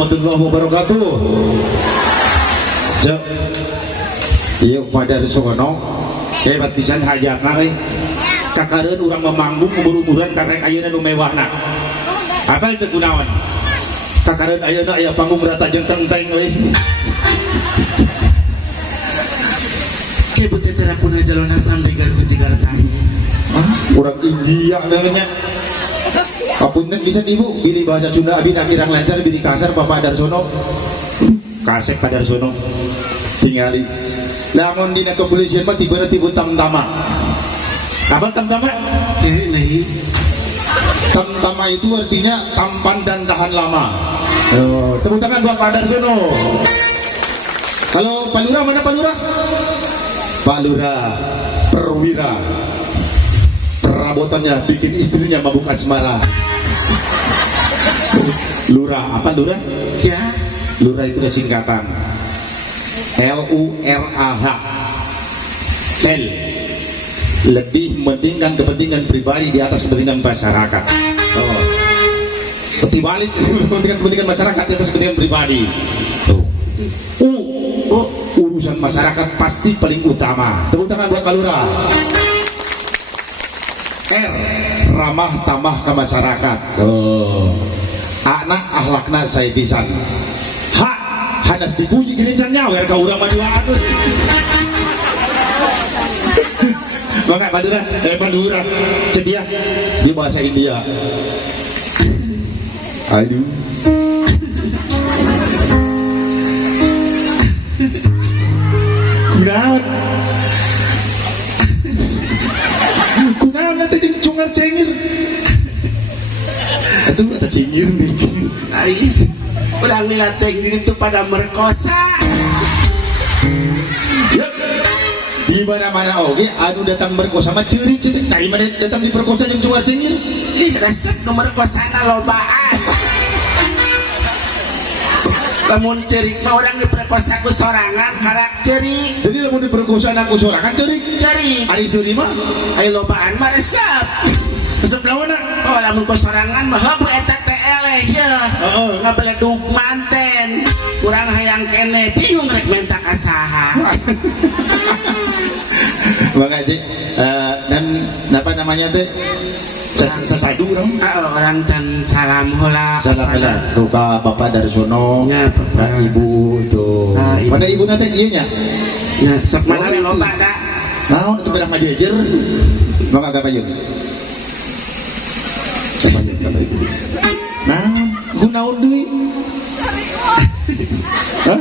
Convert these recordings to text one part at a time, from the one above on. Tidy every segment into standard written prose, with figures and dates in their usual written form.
warahmatullahi wabarakatuh. Cek, iya pada Sono, hebat pisan hajatna euy. Kakareun urang memanggung umur-umuran karek ayeuna nu mewahna. Apa itu kunaon? Kakareun ayeuna aya panggung rata jeung tenteng euy. Ke beuteut teh rakuna jalona sambegar ku Jakarta. Urang India namanya. Papunten bisa ibu pilih bahasa Sunda abi kirang lancar pilih kasar Bapak Darsono kasek Pak Darsono tingali lamun dina kepolisian mah tiba-tiba tamtama apa tamtama? Tamtama itu artinya tampan dan tahan lama. Tepuk tangan buat Pak Darsono. Kalau Pak Lurah mana Pak Lurah? Pak Lurah perwira perabotannya bikin istrinya mabuk asmara. Lurah, apa Lurah? Ya, Lurah itu singkatan LURAH. L, lebih mementingkan kepentingan pribadi di atas kepentingan masyarakat. Oh, ketimbalik kepentingan masyarakat di atas kepentingan pribadi. Tuh. Urusan masyarakat pasti paling utama. Tepuk tangan buat Pak Lurah. R, ramah tamah ke masyarakat. Anak akhlakna saya pisan. H, hadas dipuji gini can nyawer ka urang maduaan. Maka Madura, cedia di bahasa India. Aduh. Kunaon nanti jeung cungar cengir. Aduh, ada cengir nih. urang nilateng itu pada merkosa. Yep. Di mana-mana oke, anu datang merkosa mah ceurik-ceurik. Tah ieu datang diperkosa jeung cungar cengir. Ih, resep nu merkosana lobaan. Lamun cerik mah orang diperkosa ku sorangan karak cerik. Jadi lamun diperkosa aku sorangan cerik. Cerik. Ari seuli mah ai lobaan mah resep. resep naonna? Oh, lamun ku sorangan mah heuh eta teh eleh ya. Heeh, ngabeledug manten. Urang hayang kene bingung rek menta ka saha. Maka Cik, dan apa namanya teh? Sesadu orang. Orang can salam heula. Salam heula. Ruka Bapak Darsono. Ya, Bapak. Ibu tuh. Ibu. Pada ibu nanti ieu nya. Ya, sok mana we loba da. Naon itu berang majejer. Maka kapayun. Kapayun kapayun. Naon? Gunaon deui? Hah?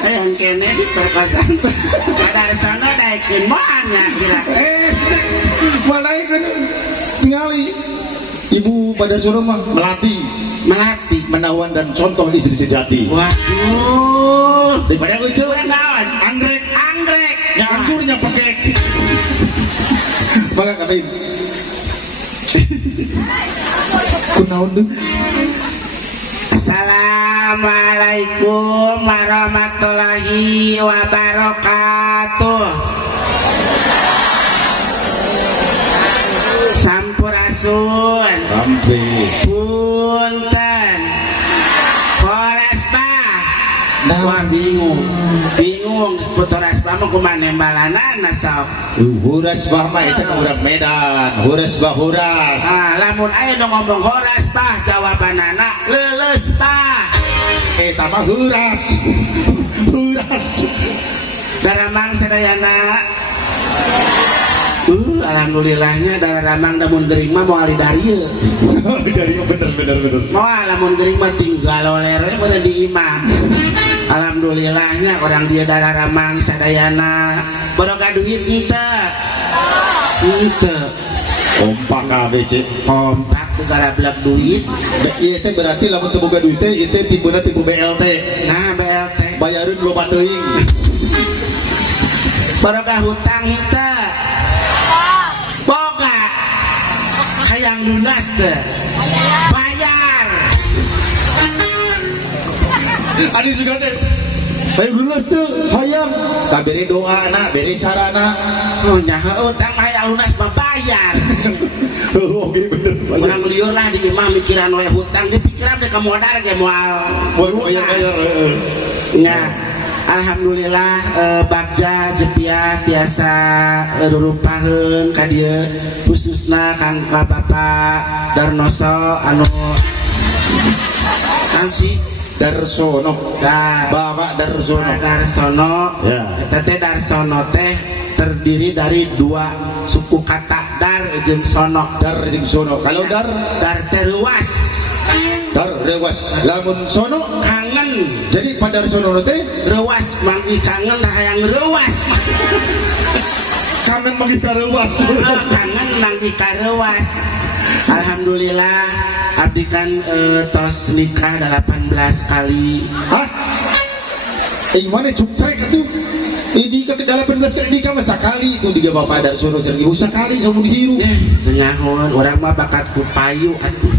Hayang kene diperkosan. Pada sana daekeun moal nya kira. Malaikeun tingali Ibu Badarsono mah melatih menawan dan contoh istri sejati. Waduh, daripada ucap naon anggrek yang anjurnya pekek. Maka kapain kunaon deui. Assalamualaikum warahmatullahi wabarakatuh. Sampurasun. Sampai Punten. Korespa. Wah bingung putoras mah kumaha nembalanana sok. Huras bah mah eta urang Medan, huras bah huras. Lamun aya nu ngomong horas tah jawabanana leuleus tah. Eta mah huras. Huras. Daramang sadayana. Alhamdulillahnya Daramang damun gering mah moal darieu. Dari bener. Moal lamun gering mah tinggal olere pada di imah. Alhamdulillahnya orang dia Daramang sadayana barokah duit henteu. Kompak kabeh Cik. Kompak segala belak duit. Ieu teh berarti lamun teu boga duit teh ieu teh tipena tipu BLT. Nah BLT. Bayareun loba teuing. Barokah hutang henteu. Boga. Hayang lunas teh. Bayar. Adi juga teh. Hayang lunas teh, hayang. Ka bere doana, bere sarana. Oh nya utang hayang lunas mah bayar. Oke bener. Orang liur lah di imah mikiran we hutang, dipikiran deh modal ge moal nya. Alhamdulillah bagja jepia tiasa rurupaheun ka dieu khususna Kang Bapak Darnoso anu ansi Darsono, Bapak Darsono ya. Eta teh Darsono teh terdiri dari dua suku kata dar jeung sono. Dar jeung sono. Kalau dar teh luas. Dar rewas. Lamun sono kangen. Jadi pada sono teh rewas manggi kangen hayang rewas. Kangen manggi karewas. Kangen manggi karewas. Alhamdulillah abdi kan tos nikah 18 kali. Hah? Mana cuktrek atuh? Ini ke 18 kali nikah mah sakali itu tiga Bapak Darsono jeung ibu sakali kamu dihirup. Teu nyahoan urang mah bakat kupayu atuh.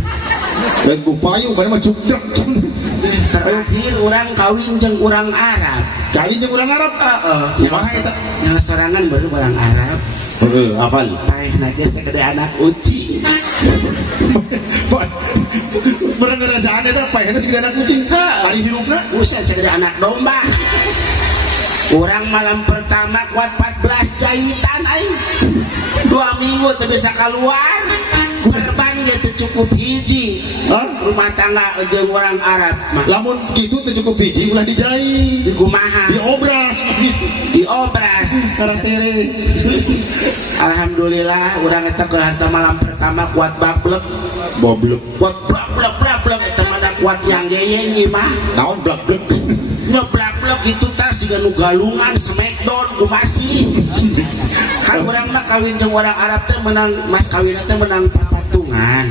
Dan kupayu mana mah cuktrek. Terakhir orang kawin jeung urang Arab. Kawin jeung urang Arab? Yang sorangan baru orang Arab. Apal? Paeh na ge sagede anak uci. Berang ngerasaan eta paehna sagede anak kucing. Ari hirupna buset sagede anak domba. Orang malam pertama kuat 14 jahitan aing. 2 minggu teu bisa keluar. Gerbang teu cukup hiji. Rumah tangga jeung orang Arab mah. Lamun kitu teu cukup hiji ulah dijahit. Kumaha? Diobras. Karatere. Alhamdulillah urang eta keur harta malam pertama kuat bablek. Kuat blak eta mah kuat yang geyeng ieu mah. Naon blak-blak? Ngeblak-blak itu tas juga nu galungan smackdown kumasi. Kan urang mah kawin jeung orang Arab teh menang mas kawinna teh menang papatungan.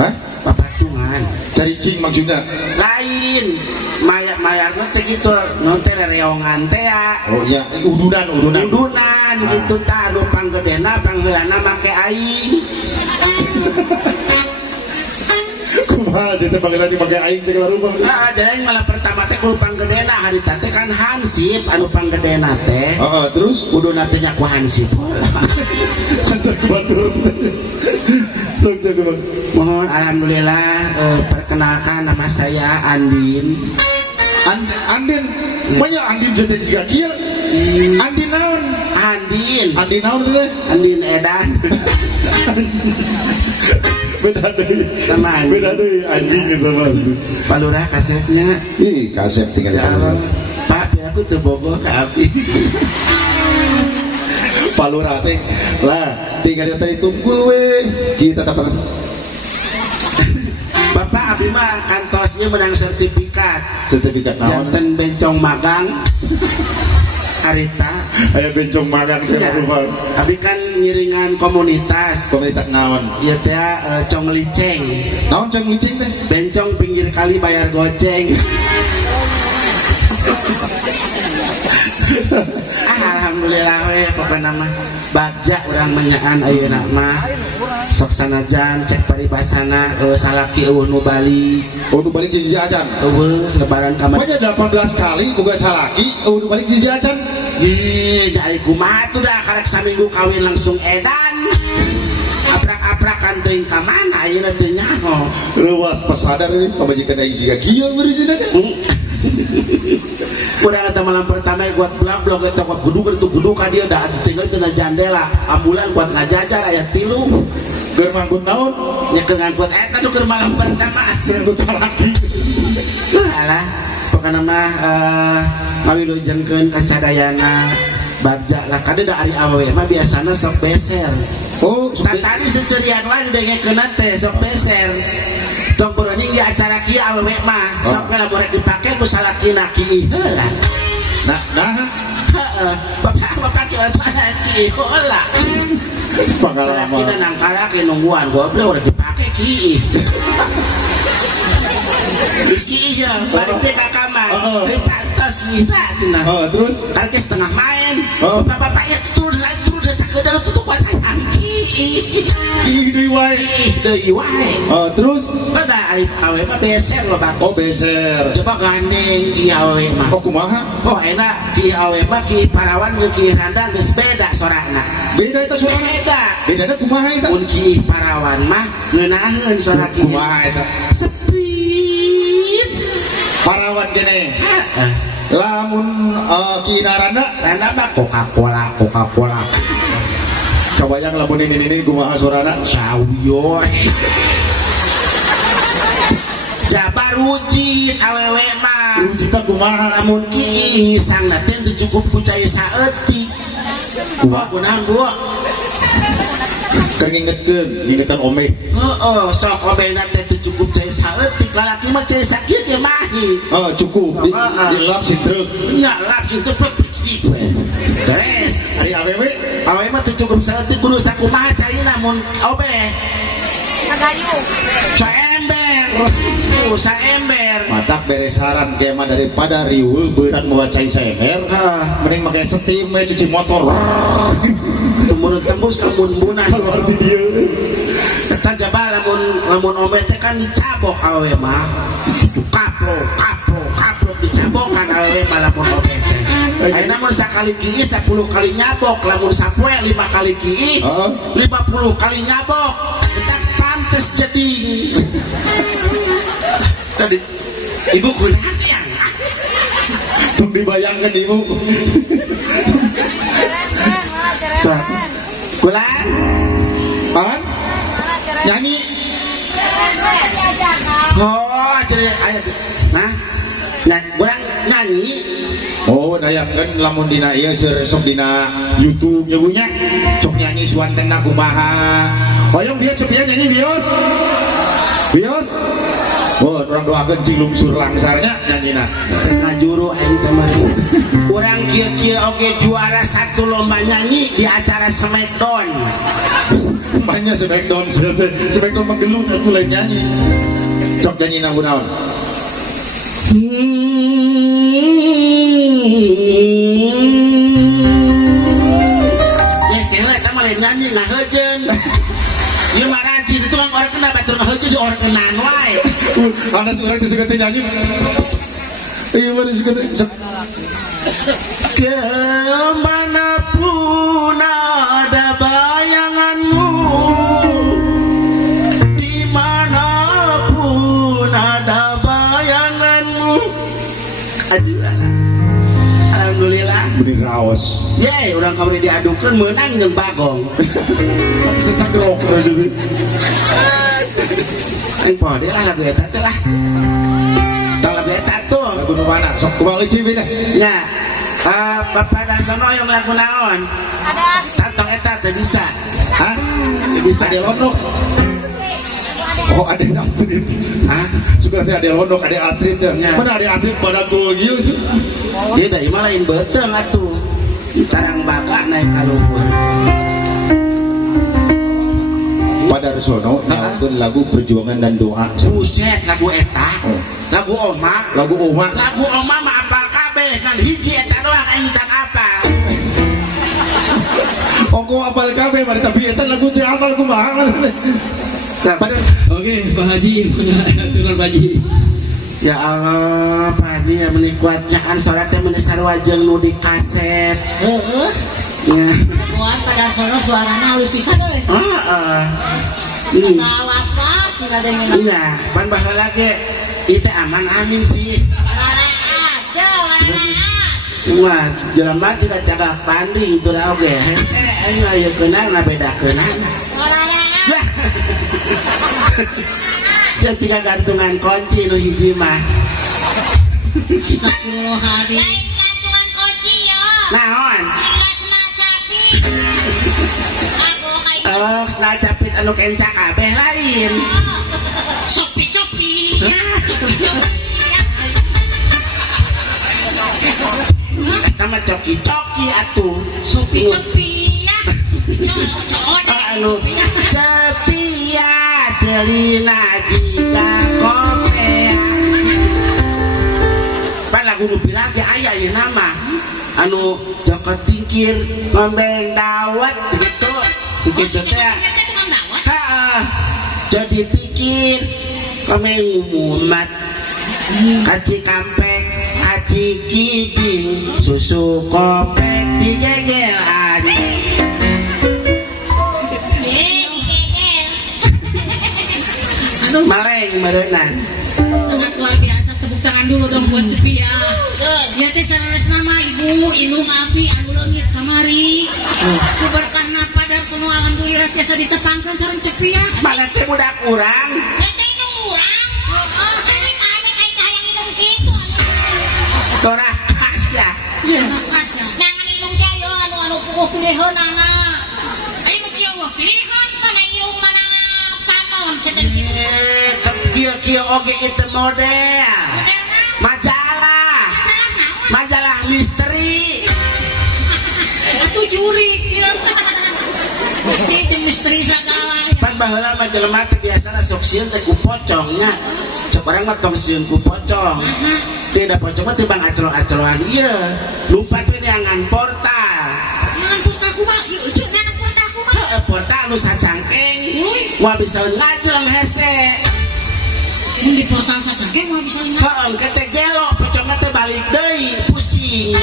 Hah? Papatungan. Cari cing maksudnya? Lain. Mayarna teh kitu, non teh rereongan teh ya. Oh iya, udunan. Udunan gitu tah anu panggedena pangheulana make aing. Kumaha sih teh panggilan dipake aing segala rupa. Jadi malah pertama teh kudu panggedena harita teh kan hansip anu panggedena teh. Terus uduna teh nya ku hansip. Sancar kubatur. Sok jago Bang. Mohon alhamdulillah perkenalkan nama saya Andin. Andin. Banyak Andin jadi juga kieu. Andin naon? Andin naon teh? Andin Edan. Beda deh anjing sama Palurah kasetnya. Ih kaset tinggal jalan. Pak aku tuh bogoh ke api. Palurah teh lah tinggal tadi tunggu weh kita tapan. Bapak abdi mah kantosnya menang sertifikat naon? Janten bencong magang. Arita aya bencong magang saya rumah. Abi kan ngiringan komunitas naon? Ieu teh cong liceng. Naon cong liceng teh? Bencong pinggir kali bayar goceng. Alhamdulillah we pokona mah bagja urang menyaan ayeuna mah sok sanajan cek paribasana salaki eueuh nu balik. Nu balik jadi acan. Lebaran kamari. Pokoknya 18 kali boga salaki nu balik jadi acan. Jadi kumaha tuh dah karek saminggu kawin langsung edan. Aprak-aprakan teuing ka mana ayeuna teu nyaho. Ruas pasadar ini pamajikan aing siga kieu beureujeuna teh. Kurang eta malam pertama buat blok eta kuat gudu ka dia da tinggal tina jandela ambulan buat ngajajar aya 3 keur mangkut naon nya keur ngangkut eta nu keur malam pertama ngangkut salaki alah pokona mah ngawilujengkeun ka sadayana bagja lah kade da ari awewe mah biasana sok beser. Tadi seserian wae dengekeun teh sok beser. Tong beroning di acara kieu awewe mah sok we lamun dipake ku salakina kieu heula. Heeh. Bapak kieu salaki heula. Salakina nangkara ke nungguan goblok urang dipake kieu. Rizki iya, balik deh ke kamar. Pantas gila cenah. Terus? Karena setengah main. Bapak-bapaknya turun sekedar tutup pasang angki. Ini wae. Deui wae. Terus Kada awe mah beser loh Bang. oh beser. Coba gandeng ki awe mah. Oh kumaha? Oh enak ki awe mah ki Parawan jeung ki Randang geus beda sorana. Beda eta suara. Beda. Bedana kumaha eta? Mun ki Parawan mah ngeunaheun suara ki. Kumaha eta? Sepit. Parawan kene. Lamun Ki Naranda Randa mah Coca-Cola. kabayang lamun ini kumaha suarana? Sawiyo. Jabar wujid awewe mah. Rujita kumaha? Lamun ki sang teh teu cukup ku cai saeutik. Kumaha kunaon Bu? Keur ngingetkeun omeh. Heeh, sok obena teh teu cukup cai saeutik, lalaki mah cai sakieu ge mahi. Cukup dilap sintrek. Nya lap kitu peutik we. Beres. Ari awewe Awe mah teu cukup saeutik kudu sakumaha caina mun obeh. Kagayu. Saember. matak beresaran kema daripada riweuh berat mewacai seher. Mending make steam we cuci motor. Tumurun tembus ka mun-munan. Keluar di dieu. Eta jabal lamun obeh teh kan dicabok awe mah. Kapro dicabokan awe mah lamun obeh teh. Ayeuna mun sakali kieu 10 kali nyabok, lamun sapoe 5 kali kieu 50 kali nyabok. Kita pantes jadi. Tadi ibu kuliah yang Tung dibayangkan ibu. kuliah Paran? Nyanyi. oh jadi ayo nah kurang nyanyi Oh, dayangkeun lamun dina ieu sok dina YouTube nya bunya. Sok nyanyi suantena kumaha. Hoyong bieu sok nyanyi bios. Bios. Oh, urang doakeun cing lungsur langsarnya nyanyina. ngajuru aing teh mah urang kieu-kieu oge juara 1 lomba nyanyi di acara Smackdown. Banyak Smackdown menggelut atuh lain nyanyi. Sok nyanyina kunaon? Ya kira eta mah lain nyanyi ngaheujeun. Ieu mah rajin itu kan orang kena batur ngaheujeun di orang kenaan wae. Anak surang teh suka teh nyanyi. Iya mana suka teh. Kemanapun ada bayanganmu, dimanapun ada bayanganmu. Aduh, alhamdulillah. Beri raos. Yeay, orang kamari diadukeun meunang jeung Bagong. Bisa sagrok jadi. Aing poho deui lah lagu eta teh lah. Tong lagu eta tuh. Lagu nu mana? Sok kumaha euy we teh. Nya. Bapak dan sono yang lagu naon? Ada. Tantong eta teh bisa. Hah? Bisa Ade londok. Oh, ada Astrid. Hah? Suka teh ada londok, ada Astrid teh. Ya. Mana ada Astrid pada gul ieu sih. Dia dari mah lain beuteuh atuh. Tarang baga naik ka luhur. Pada Resono nyawakeun lagu perjuangan dan doa. Buset lagu eta. Lagu Oma. Lagu Oma. Lagu Oma mah apal kabeh kan hiji eta doang aing tak apal. Ongko apal kabeh mari tapi eta lagu teh apal kumaha. Pada Oke, Pak Haji punya aturan Pak Haji. Ya Allah, Pak Haji ya menikmatnya kan solatnya menisar wajeng nu di kaset. Heeh. Ya. Buat pada sono suarana halus pisan euy. Ini. Was-was sudah dengeun. Iya, pan baheula ge ieu teh aman amin sih. Warana aja, warana. Wah, jelema juga cagak panding teu da oge. Hese anu aya keunana bedakeunana. Warana. Ya jika gantungan kunci nu hiji mah. Astagfirullahaladzim. Lain gantungan kunci yo. Naon? Tinggal capi. Aku kayak Oh, sena capit anu kencak kabeh lain. Sopi-sopi. Eta mah coki-coki atuh. Sopi-sopi ya. Anu cepia celina jika kopea. Pan lagu nu bilang ge aya ieu nama. Anu joko tingkir ngombeng dawet gitu. Kitu teh. Heeh, jadi pikir kami ngumumat kaci kampek kaci kiding susu kopek digegelan digegel. Aduh, maleng merenang sangat luar biasa. Tepuk tangan dulu dong buat Cepi ya. Good. Ya teh sanes nama Ibu Inung Abi anu leungit kamari. Ku berkahna padar semua alhamdulillah tiasa ditepangkeun sareng Cepi ya. mana teh budak kurang Ya teh nu urang. Oh, kami kain hayang hidung kitu. torah kasya Iya. Makasih. Nangan hidung teh ayo anu puguh piliheun anak. Ayo nu kieu wah piliheun kana hidung mana pamon setan kitu. kia oge itu model majalah majalah misteri Atuh juri kieu. Mesti jeung misteri sagala. pan baheula mah jelema teh biasana sok sieun teh ku pocongnya sabarang mah tong sieun ku pocong tidak pocong mah teh bang acolo-acoloan ieu lupa teh neangan portal Jangan purta kumaha ieu ceuk nana purta kumaha. portal nu sacangkeng moal bisa ngajeng hese Mun di portal sacangkeng moal bisa ingat. heeh kete gelo pocongna teh balik deui pusing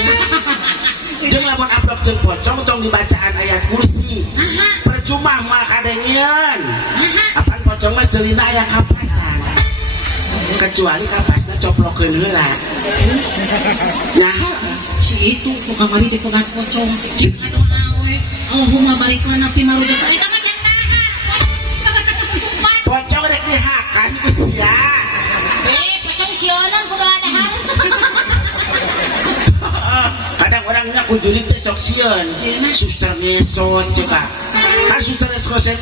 jeung lamun amplop jeung pocong tong dibacaan ayat kursi percuma mah kadengieun apaan pocong mah jelina aya kapasan kecuali kapasna coplokeun heula nyaho Si itu ku kamari dipegat pocong. Cik anu awe. Allahumma barik lana fi marudati. Kita mah jangan nahan. pocong rek dihakan ku sia Pocong sionan kudu ada harus. kadang orangnya kujuri teh sok sieun suster ngesot coba kan suster ngesot teh